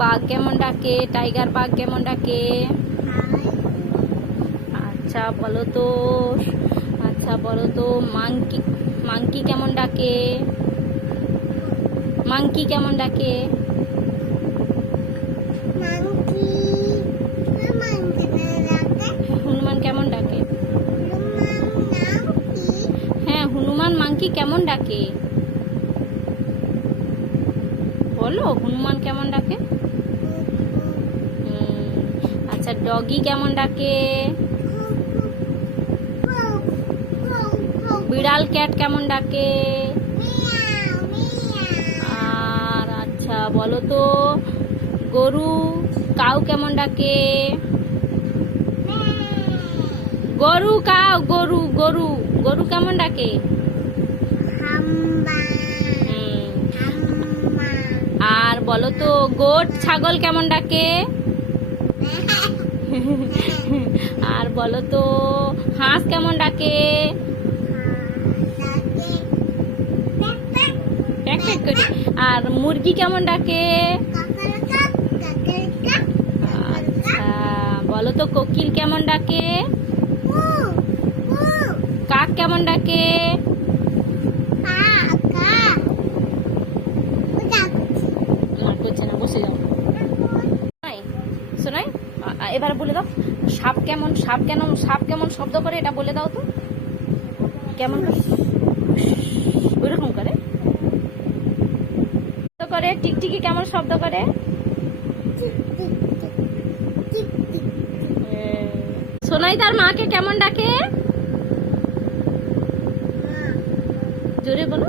বাঘ কেমন ডাকে? টাইগার বাঘ কেমন ডাকে? আচ্ছা বলো তো মাংকি মাংকি কেমন ডাকে? মাংকি কেমন ডাকে? হনুমান কেমন ডাকে? হ্যাঁ, হনুমান মাংকি কেমন ডাকে? বলো, হনুমান কেমন ডাকে? আচ্ছা, ডগি কেমন ডাকে? বিড়াল ক্যাট কেমন ডাকে? আর আচ্ছা বলো তো গরু কাউ কেমন ডাকে? গরু কাউ গরু গরু গরু কেমন ডাকে? আর বলো তো গোট ছাগল কেমন ডাকে? আর বলো তো হাঁস কেমন ডাকে? ট্যাক ট্যাক করে। আর মুরগি কেমন ডাকে? আচ্ছা বলো তো কোকিল কেমন ডাকে? কাক কেমন ডাকে? বসে যাও। শোনাই, এবার বলে দাও সাপ কেমন শব্দ করে, এটা বলে দাও তো। কেমন ওইরকম করে টিকটিকি কেমন শব্দ করে? সোনাই তার মাকে কেমন ডাকে? জোরে বলো।